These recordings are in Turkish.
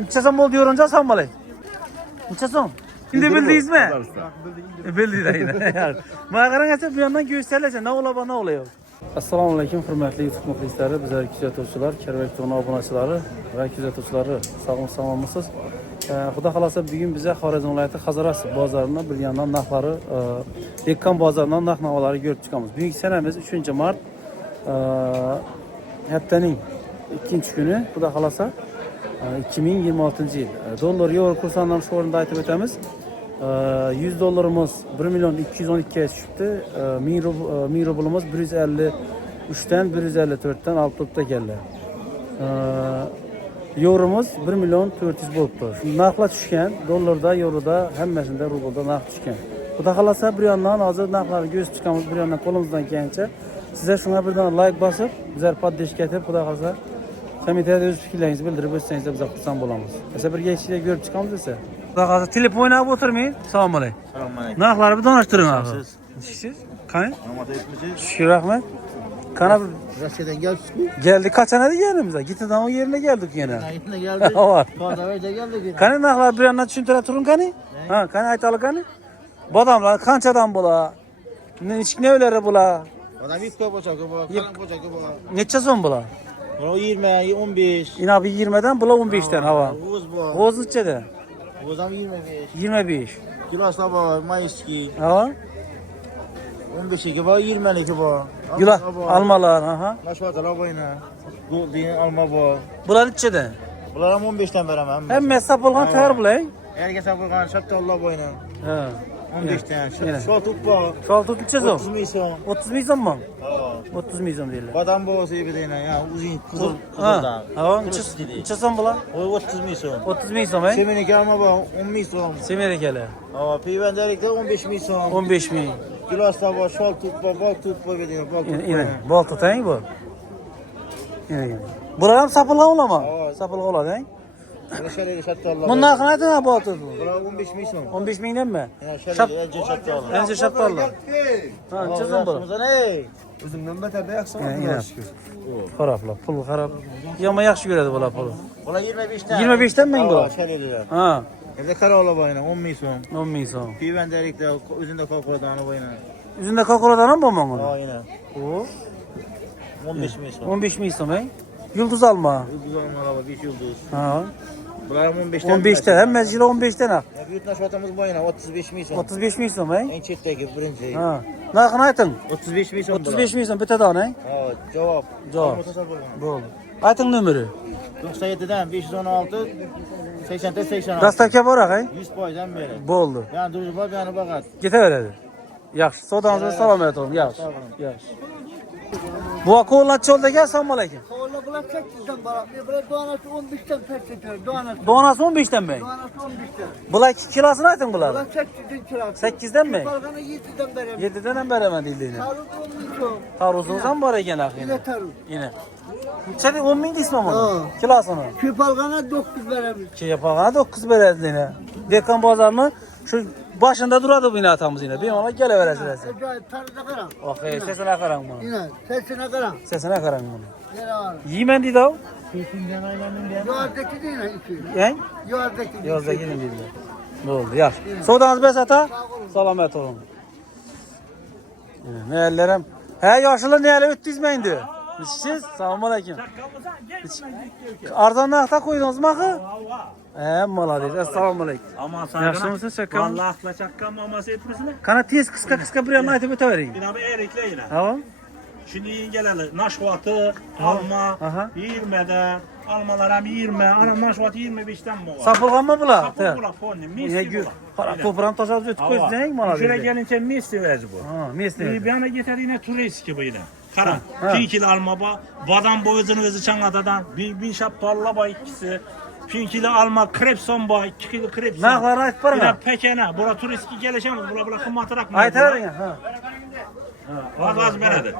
Neçə som oldu yorunca sanmalay? Neçə som? Şimdi bildiniz mi? Bildik de yine. Mağaran geçip bir yandan gösterirse ne ola ne oluyor? Assalamu alaikum hürmetli YouTube muxlisləri, bizler küzətuvçular, Kerbek Tonu abunəçiləri və küzətuvçuları sağlamsınız. Xuda xalasa bugün bizə Xorazm vilayəti Xazaras bazarından bir yandan naqları, Dekkan bazarından naq navaları görüb çıxamız. Bugünkü sənəmiz 3. mart həftənin ikinci günü. Xuda xalasa 2026 yıl. Dolar euro kursandan şu oranda aytib ötəmiz. 100 dolarımız 1 milyon 212'ye düşüptü. 1000 rublumuz 153'ten 154'ten altılıkta geldi. Euromuz 1 milyon 400 boluptu. Naqla düşkən, dollarda, euroda, həmməsində rublda naq düşkən. Bu da qalasa bir yandan hazır naqları göz çıxamız, bir yandan kolumuzdan gəlincə. Sizə şuna bir dana like basıb, bizlər paddeş gətirib, bu da qalasa komitədə öz fikirlərinizi bildirib, özsənizdə bizə xursan bolamız. Mesela bir gençliyə görüb çıxamız desə. Daha telefon oynayıp oturmayın. Salam aleykum. Salam aleykum. Naqları bir danıştırın abi. Siz? Kanı? Şükür rahmet. Kana Rasya'dan geldik. geldik kaç sene de yerimize. Gitti daha o yerine geldik yine. Gitme geldik. Var. Pazarda geldik. Kanı naqlar bir yandan düşüntüre turun kanı? Ha, kanı aytalı kanı? Bu adamlar kançadan bula. Ne öyle bula? Adam ilk kapı çakı bu. Kalan poçakı bu. Neçe son bula? O 20, 15. Yine abi 20'den bula 15'ten hava. Oğuz bu. Oğuz neçede? Oğuz'am 25. 25. Kilosu bu. Mayıski. Hava? 15'i bu. 20'li bu. Yula almalar aha. Maşvatalar bu yine. Goldin alma bu. Bunlar neçede? Bunlara 15'ten veremem. Hem mesaf olgan tayar bulay. Herkese bu şapta Allah bu yine. Ha. 15'ten. Yine. Şu tut bu. Şu altı tutacağız o. 30 milyon. 30 milyon mu? Ha. 30 milyon değil. Badam bu olsa bir tane ya uzun kızıl Ha. kızıldan. Ha, neçe bula? O 30 milyon. 30 milyon he? Semini gelme bu 10 milyon. Semerekele. Ama peyvendelikte 15 milyon. 15 milyon. Kilosu bu şol tut bu bak tut bu gidiyor bak tut. Yine bol tutayım bu. Yine. Buralar sapılga olama. Evet. Sapılga ola değil. Şöyle şatta Allah. Bunun hakkında ne ha bol tut? Bura 15 milyon. 15 milyon mu? Ya Şap. şöyle önce şatta Allah. Önce şapta Allah. Ha, neçe son bula? Ne? Özümden beter de yaksan Yine. Harapla, pul harap. Yama yaxşı göredi bula pulu. Bura 25'ten. 25'ten mi bu? Şöyle. Ha, Evde kara ola bayına 10 milyon. 10 milyon. Peyvendelikte üzerinde kalkuladan bayına. Yüzünde kalkuladan mı bu? Aynen. O 15 milyon. 15 milyon he? Yıldız alma. Yıldız olmalı 5 yıldız. Ha. Bura 15'ten. 15'ten hem mezgile 15'ten ha. Ya büyük naşvatamız bayına 35 milyon. 35 milyon he? En çetteki birinci. Ha. Ne kadar aytın? 35 milyon. 35 milyon bite daha ne? Evet, cevap. Cevap. Muhtasar buyurun. Doğru. Aytın nömrü. 97'den 516 80'te 86. Dastaka var ha? 100 paydan beri. Boldu. Yani durucu bak yani bakat. Gete veredi. Yaxşı. Sodanızı salamet olun. Yaxşı. Sağ olun. Yaxşı. Bu akolla çolda gel selamun aleyküm. Kolla kulak 8'den barakmıyor. Böyle doğanası 15'ten pek ediyor. Doğanası. Donası 15'ten mi? Doğanası 15'ten. Bula kilasını aytın bula. Kulak 8'den kirası. 8'den mi? Balkanı 7'den verem. 7'den hem veremedi ildiğini. Tarık 10 milyon. Tarusunuzdan var eken akıyla. Yine tarık. Yine. Sen 10 bin ismi Ha. onu. Kilasını. Küpalgana 9 veremiz. Ki yapağına 9 veredi yine. Dekan bazarını şu başında duradı bu yine atamız yine. Bir ona gele veresi veresi. Acayip tarıda karan. Okey sesine karan bunu. Yine sesine karan. Sesine karan bunu. Yine var. Yimen dedi o. Yuvarıdaki değil mi? 2. Yen? Yuvarıdaki. Yozdaki ne bildi. Ne oldu yaş. Sodanız besata. Salamet olun. Ne ellerim. He yaşlı ne ele öttüzmeyin diyor. Siz selamun aleyküm. Ardan nakta koydunuz mu akı? Maladiz. Esselamu aleyküm. Aman sana Yaxşı mısın çakal? Vallahi çakal maması etmesine. Kana tez kıska bir yana aytıp ötevereyim. Yine bir erikle yine. Tamam. Şimdi yengelerle naşvatı, alma, Aha. 20'den, almalar hem 20, ana naşvatı 25'ten mi var? Sapılgan mı bula? Sapı bula fonni, Yine misli gül. bula. Kara toprağın taşaz ötü koyuz neyin maladiz? Şuraya gelince misli vezi bu. Ha, misli. Bir yana getir yine turist bu yine. Kara, Ha. 2 kilo alma ba, badam boyuzunu özü çanadadan, bir şap parla ba ikisi. 2 kilo alma, krepson ba, 2 kilo krepson. Nakları ayıp var Yine mı? pekene, bura turist ki gelişemiz, bura kımatarak mı? Aytar ya. Ha. Az beredir.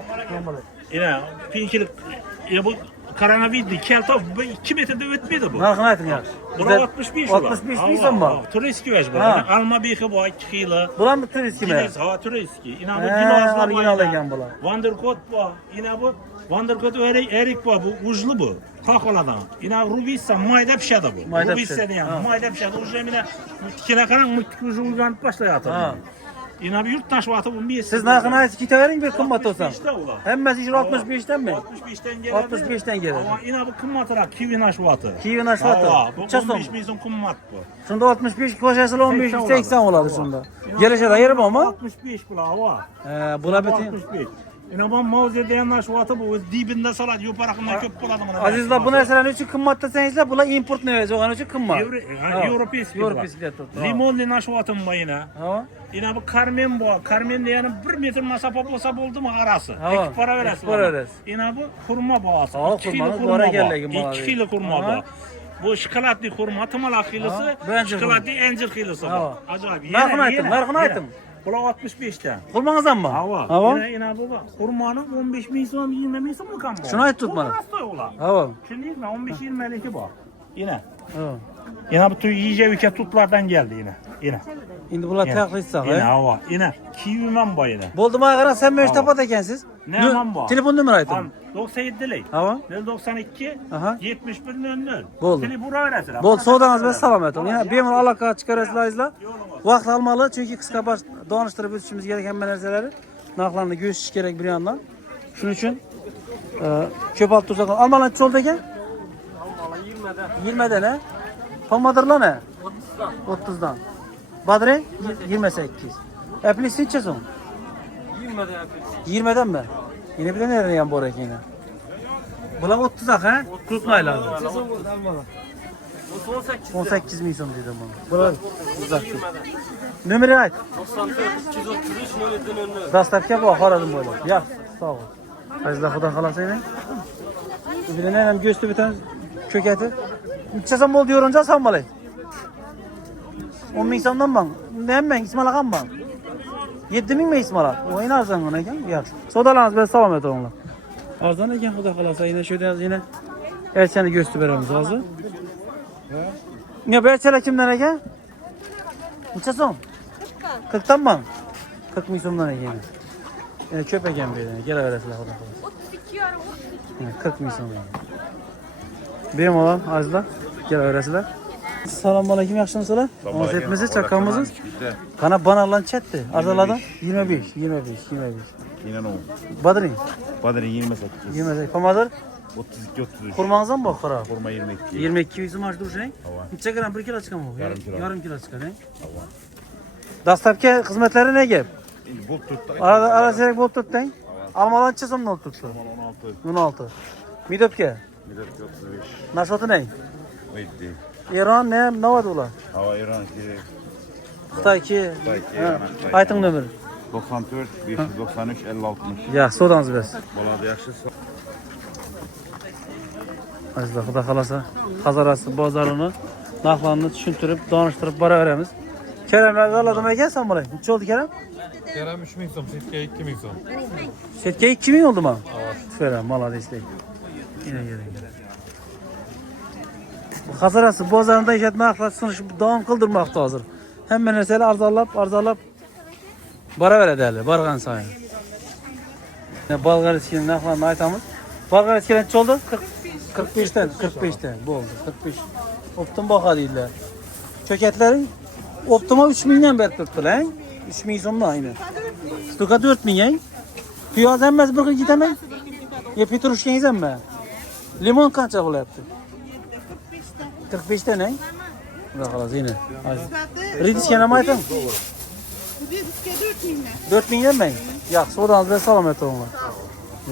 Yine 2 kilo, ya bu koronavirüs, keltof, 2 metrede ötmedi bu. Nakını aytın ya. Bura 65 ola. 65 miysen mi? Turist ki vez bu. Ha. Alma bir ki bu 2 kilo. Bulan bir turist kimi? Yine ha turist ki. Yine bu He, kilosla orijinal eken bula. Vanderkot bu. Yine bu Vanderkot erik var bu, uçlu bu. Kakoladan. Yine rubissa mayda pişedi bu. Mayda Rubissa pişedi, diyen, ha. mayda pişedi. Uçlu yine tikine karan mutlu ucu uzanıp başlıyor atır. Ha. Yine bir yurt taşı atı bunun bir Siz nakına ait iki verin bir kımmat olsam. 65'te ulan. Hem işin 65'ten mi? 65'ten gelir. 65'ten gelir. Ama yine bu kımmatırak kivi naşvatı. Kivi naşvatı. Bu Çasom. 15 milyon kımmat bu. Şunda 65 koşasıyla 15 80 80 oladı şunda. Gelişe de yerim ama. 65 bula hava. Bula bitin. 65. Yine bu mavze diyen naşvatı bu dibinde salat yuparakından köp buladı mı? Azizler bu neselen için kımmatta sen izle bula import ne verecek onun için kımmat. Europeiski bu. Europeiski tut. Limonlu naşvatım bu yine. Ha. Yine bu karmen bu. Karmen diyenin 1 metre masafa olsa oldu mu arası. Ha, 2 para veresin. iki para veresin. Yine bu kurma boğası. Ha, 2 kurmanın kilo doğru kurma geldi bu. bana 2 kilo kurma Ha. bu. Bu şokolatlı kurma, tımalak kilosu, Ha, bu encir şokolatlı encir kilosu Ha. bu. Acayip. Narkını aytın, narkını aytın. Bula 65'ten. Kurmanızdan mı? Hava. Hava. Yine bu bak. Kurmanın 15 milyon 20 milyon mu kan bu? Şunu ayt tut bana. Bu nasıl ola? Hava. Şimdi yine 15-20'liki bu. Yine. Ha. Yine bu tür yiyecek ülke tutlardan geldi yine. Yine. Şimdi bunlar Yine. taklitsak Yine he. hava. Yine. Kivimen bu yine. Boldu mağara sen mi Hava. tapat ekensiz? Ne yaman bu? Telefon numara aytın. 97 ley. Hava. 92 Aha. 71 00. Oldu. Seni bura veresin. Bol soğudanız ve selamet olun. Yani benim alaka çıkarasılar. Vakt almalı çünkü kısa baş danıştırıp ötüşümüz gereken nerseleri. Naklanını göğüs gerek bir yandan. Şunun için köp alt tursak. Almalı çolda eken? 20'de ne? Pamadırla ne? 30'dan. Badre 28. Eplisi içesin. 20'den mi? Yine bir de nereden yan bu yine? Bula 30 ha? Tutmayla. 18 milyon dedim bunu. Bula uzak. Numara ait. 94 Dastapka bu haradım böyle. Ya sağ ol. Azla xudo xolasa ene. Bir de nem göstü bir tane köketi. İçsem bol diyor onca sen balay. 10 ming so'mdan bang. Nem ben İsmail ağam bang. 7 ming mi İsmail ağa? O en arzon ona ekan. Yaxshi. Savdolarimiz bilan salomat bo'linglar. Arzon ekan xudo xolasa yine shu yerda yine elchani göstü beramiz hozir. Ne bu elchilar kimdan ekan? Necha so'm? 40'tan bang. 40 ming so'mdan ekan. Yani köp ekan bu yerda. Kelaverasizlar xudo xolasa. 40 ming so'm. Benim olan azizlar. Kelaverasizlar. Assalomu alaykum, yaxshimisizlar? Omoz etmisiz, chaqqanmisiz? Qana banarlan chatdi. Arzonlardan 25. Yine ne oldu? Badring. Badri 28. 28. Pomadir. 32-33. Xurmangizdan bor, qara. Kurma 22. 22 yuz marj durushing. Hava. Necha gram 1 kilo chiqadi bu? Yarim kilo. Yarim kilo chiqadi. Hava. Dastlabki xizmatlari ne gap? Şimdi bu tuttu. Ara-serak bo'lib turtding. Almadan necha so'mdan olib turibdi? 16. 16. Midobga. Midor 35. Nashoti ne? 7. Eron ne? Navadi ular? Hava İran 2. Xitoy 2. Xitoy iki, Eron, Xitoy. Ayting nomer. 94 593 50 60. Ya, so'dangiz biz. Bolada yaxshi. Azizlar, xudo xolasa, Hazarasi bozorini narxlarini tushuntirib, donishtirib boraveramiz. Keramlarni oladimi ekan, sen bo'lay? Necha oldi Keram? Kerem 3 ming so'm, setka 2 ming so'm. Setka 2 ming oldimi? Tufayli, молодецlar. Yine keling. Hazarasi bozorida ijod narxlar sinish davom qildirmoqda hozir. Hamma narsalar arzonlab boraveradi hali, borgan sayin. Bolgariskining narxlarini aytamiz. Bolgariski necha oldi? 45'ten bo'ldi. 45. Optim baho deydilar. Cho'katlaring optima 3 mingdan berib turibdilar. 3 ming so'mdan ayni. Stuka 4 ming. Piyoz hammasi bir xil ketami? Yo petrushkangiz hamma. Limon qancha bo'lyapti? 45'ten eng. Xudo xolos yine. Ridiska nima ayting? Ridiska 4 mingdan. 4 mingdan ming. Yaxshi, so'dangiz bilan salomat bo'linglar.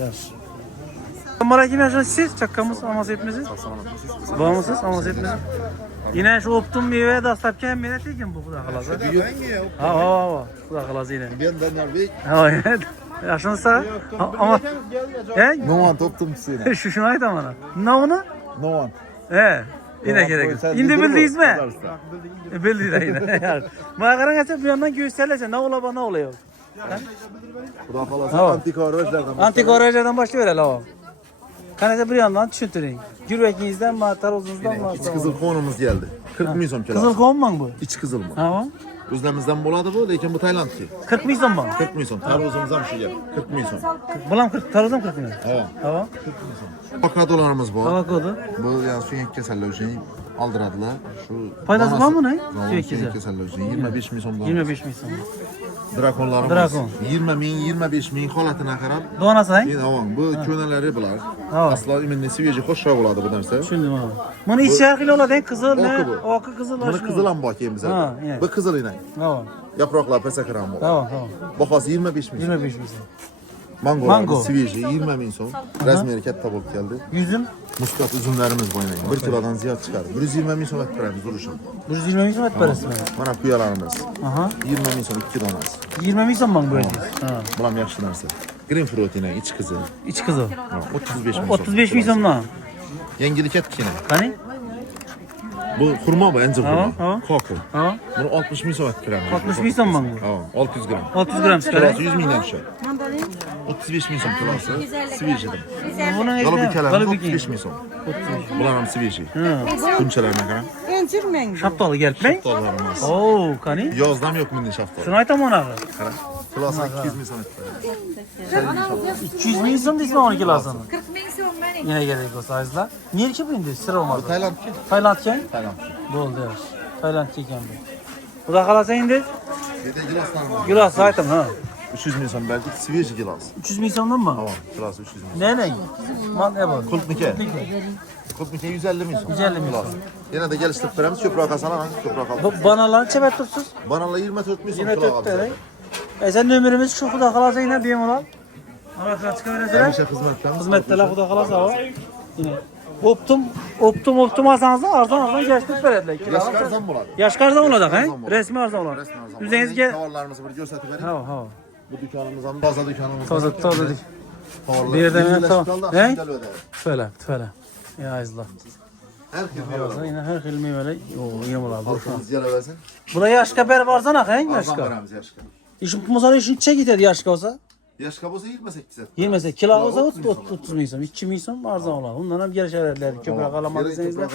Yaxshi. Assalomu alaykum, yaxshimisiz? Chaqqamiz, omoz etmisiz? Bormisiz? Omoz etmisiz? Yine şu optum meyve dastlabki ham meni tekin bu xudo xolasa. Ha. Xudo xolasa yine. Ben Daniel Bey. Ha, evet. Yaxshimisiz? Ama Novan toptum seni. şunu aytam ana. Nima uni? Novan. Yine gerek. Endi bildingizmi? Bildinglar yine. Mana qarangcha bu yandan gösterlerse ne ola bana oluyor. Xudo xolasa Ha. antika arajlardan. Antik orajadan başlayıverelim ama. Kanaka bir yandan tushuntiring. Yuragingizdan mi, tarozingizdan mi? İç kızıl konumuz geldi. 40 milyon so'm keladi. Kızıl kovun mu bu? İç kızıl mı? Ha. O'zlarimizdan bo'ladi bu, lekin bu Taylandki. 40 ming so'm bor. 40 ming so'm. Tarvuzimiz ham shu gap. 40 ming so'm. Bulam 40, tarozam 40 ming. Ha. Ha. Avokadolarimiz bor. Avokado. Bu yani suyak kasallar uchun aldıradilar. Şu Faydası var mı ne? Suyak Suyak kasallar uchun 25 ming so'm. 25 ming so'm. Drakonlarimiz Drakon. 20 ming, 25 ming holatına qarab. Donasi hang? Endi avon bu ko'nalari bular. Ha. Aslo imенно свежий xo'shroq bo'ladi bu narsa. Tushundim ha. Buni ichi har xil oladi, qizil, Oqi bu. oqi qizil. Buni qizil ham bor keyin bizda. Ha, yeah. Bu qizil inak. Ha. Yaproqlar pesakram bor. Ha, ha. Bahosi 25 ming. 25 ming so'm. Mango. Mango. Свежий 20 ming so'm. Razmeri katta bo'lib keldi. Yüzüm Muskat uzunlarimiz bor inak. 1 kilodan ziyod chiqadi. 120 ming so'm beramiz urishim. 120 ming so'm et parası mı? Mana kuyalarimiz. Aha. 20 ming so'm 2 donasi. 20 ming so'm bang böyle. Ha. Bular yaxshi narsa. Greenfruit inak, ichi qizil. İç kızıl. Ha, 35 ming so'm. 35 ming so'm lan. Yengili katkina. Qani? Bu xurmo bu, anjir Ha, xurmo. ha. Koku. Ha. Bunu 60 ming so'm beramiz. 60 ming so'm bang bu. Ha, 600 gram. 600 gram Kilosu çıkar. 100 mingdan tushadi. 35 ming so'm kilosi. Свежийdir. Bunun Golubikalarimiz Golubiki. 35 ming so'm. Bular ham свежий. Ha. Bunchalarni qarang. İncir mengi. Şaptalı gelmey. Shaftolarimiz. Oo, qani? Yozdam yo'q bunday shaftoli. Şunu aytam ona. Qarang. Kilosi 200 ming so'm. 200 ming so'm deysan 12 kilosun. 40 bin so'm benim. Yine gerek olsa azlar. Niye ki bu indi? Sır olmaz. Bu Taylandki. Taylandken? Taylandki. Bo'ldi. Tayland ekan bu. Xudo xolasa endi Bir de gilaslarimiz. gilos aytam ha. 300 ming so'm berdik. Свежий gilas. 300 ming so'mdanmi? Tamam. Kilosi 300 ming. Ne ne? Man ne bu? Kultnike. Kultnike 150 ming so'm. 150 ming so'm. Yine de geliştirip veremiz. Köprü kasana. Köprü Bu kasana. banalarni chepet tursiz. Bananla 24 ming so'm. 24 tane. Sen nömerimiz şu xudo xolasa yine bemalol. Arasına çıkaverasizlar. Hemşe hizmetlerimiz. Xizmatdalar xudo xolasa o. Yine. Optum alsanız da arzon geçtik verediler. Yaş karzan bo'ladi. Yaş arzon bo'ladi, ha? Arzon bo'ladi. Resmi arzon bo'ladi. Resmi arzon. Yüzingizga Tovarlarimizni bir ko'rsatib bering. ha ha. Bu dükkanımız ham toza dükkanımız. Toza dik. Tovarlar. Bir yerden Birleşik tamam. kaldı, He? aşağı öder. Tüfele. Ya azlar. Her kim Xolasa yine her xil meyveler. O, iyi bo'ladi. Halkımız geleversin. Bula yaşka ber varsana, ha? Arzan Yaşka. veremiz yaşka. İşin mesela işin çek gider yaşka olsa. Yaş kabuğu 28 et. 28 kilo olsa 30 ming so'm, 2 ming so'm arzon oladi. Undan ham gelişerler. Köprak alamadıysanızlar.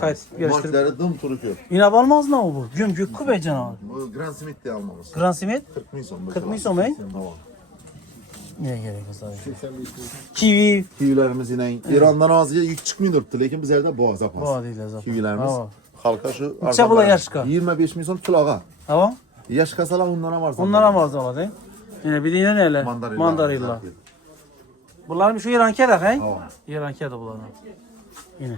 Kayıt geliştirip. Maçları dım turuk yok. İnab olmaz mı bu? Gümgük küpe canavar. Bu Grand Smith diye almamız. Grand Simit 40 ming so'm. 40 ming so'm, he? Tamam. Ne gerek olsa. Kiwi. Kivilerimiz yine İran'dan ağzıya yük çıkmıyor duruptu. Lekin biz yerde boğaz Bu yapmaz. değil zaten. Kivilerimiz Ha. halka şu. Neçe bula yaşka? 25 ming so'm kiloga. Tamam. Yaş kasalar ondan var. Ondan ham arzon oladi. Yine bir de neler? Mandarilla. Mandarilla. Bunlar şu İran kedi, he? Tamam. İran kedi bunlar. Yine.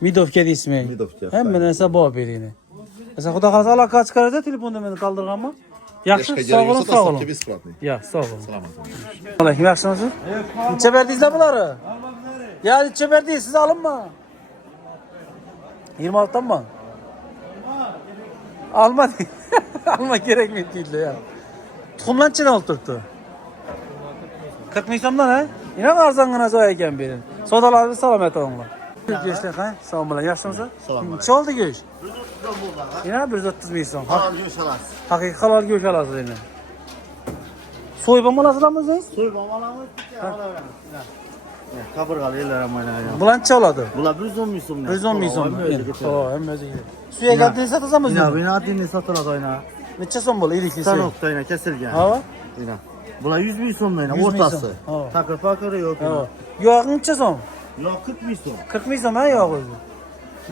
Midovka ismi. Midovka. Hem neyse bu birini. Mesela xudo xolasa aloqa chiqaradi, telefonda meni qoldirganman. Yaxshi, sog' bo'lin, sog' bo'lin. Бесплатный. Ya, sog' bo'lin. Selamat. Aleyküm, yaxshimisiz? Necha berdingizlar bularni? Ya, necha berdingiz? Siz olinmi? 26 tanmi? Alma. Alma kerakmi deydilar ya. Tuxumlar nechadan olib turibdi? 40 ming so'mdan, ha? Yine arzongina joy ekan berin. Savdolarimiz salomat bo'linglar. Go'shtlar, ha? Sog' bo'ling, yaxshimisiz? Necha oldi go'sht? Yine 130 ming so'm. Halal göğüs alas. Haqiqiy halol go'sht olasiz endi. So'yban olasizlarmi o'zingiz? Soyban alamız. Kaburgalı yerler ama ya. Bular necha oladi? Bular 110 bin so'm. 110 ming so'm. Xo'p, hamma o'ziga. Suyak adini sotazamiz Yine endi. bina adini satılad oyna. Necha so'm bo'ladi? Ilikli Sen suyak. nokta yine kesilgen. Ha? Yine. Bular 100 bin so'm yine 100 bin ortası. so'm. Ha. Takır pakırı yok. Ha. Yog'i necha so'm? Yok 40 bin so'm. 40 ming so'm ha yog'i.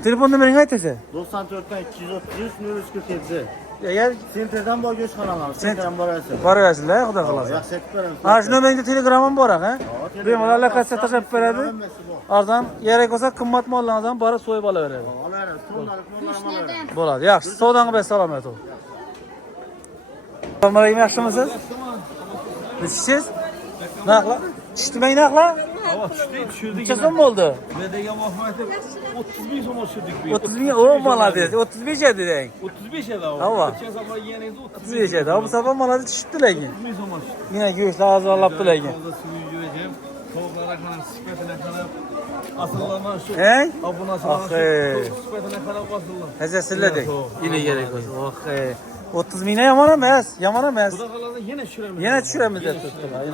Telefon numarangizni aytasiz. 94'ten 233 147. Agar Senterden boy göç kanalı. Senterden borası. boryapsizlar, xudo xolasa. Yaxshi aytib beraman. Ha, shuni menga telegramim bor, ha? Bemalol allaqachon tashlab beradi. Arzon kerak bo'lsa qimmat mollarni ham borib so'yib olaveradi. Olaveradi. Sonları sonları. Bo'ladi. Yaxshi, savdonga bas salomat bo'l. Assalomu alaykum, yaxshimisiz? Nechisiz? Naqla? Tushdimi naqla? Düşürdük. Necha so'm bo'ldi? Bedege muhabbeti 30 bin so'm düşürdük. 30 ming. O, molades. 35 edi deng. 35 edi o. Hava. Geçen zaman yeniydi 30 35 edi. Bu safar molades tushibdi lekin. bin so'm düştü. Yine go'shtlar azorlabdi lekin. Fazla suyu yiyeceğim. Tavuklara kadar, sıkmetine kadar. Asıllama şu. Ey? Abunasına şu. Okey. Sıkmetine kadar basılır. Hazırladik. Yine gerek olsun. Oh, 30 mingdan yomon emas, yomon emas. Bu da kalan yine düşüremiz. Yana tushiramiz deb turibdilar.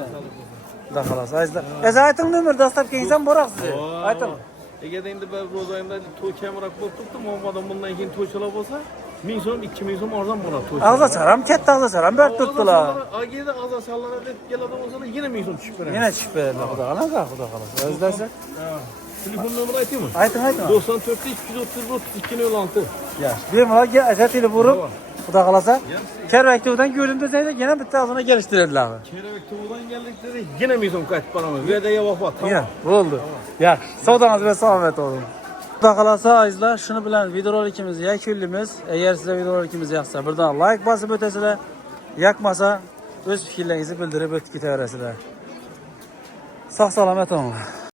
Xudo xolasa. Azizlar, ayting nomer dastlabki bor siz. Ayting. Eğer de indi ben rozayında toy kemerak bulup tuttum. Olmadan bundan keyin toyçalar olsa 1000 so'm, 2000 so'm oradan bo'ladi. Ağza saram, katta ağza saram, bir tuttular. Agiyda ağza sallanadi deb keladi bo'lsa yana 1000 so'm tushib beradi. Yine çıkıp verirler, xudo qalasa, xudo qalasa. Özlerse. Telefon nomeri aytaymi? Aytın, aytın. 94 231 3206. Ya, bemalol ajatili vurup, xudo qalasa. Kervaktovdan göründü deydi, yine bitta ağzına geliştirdiler. Kerak tuğdan geldikleri yine 1000 so'm qaytib beraman. Bu yerda vafot. Yine, bo'ldi. Yaxshi, savdangiz bilan salomat bo'ling. Xudo qalasa azizlar, shuni bilan videorolikimizni yakunlaymiz. Agar sizlar videorolikimizni yoqsa, birdan like bosib o'tasizlar. Yoqmasa, o'z fikrlaringizni bildirib o'tib ketaverasizlar. Sog' salomat bo'linglar.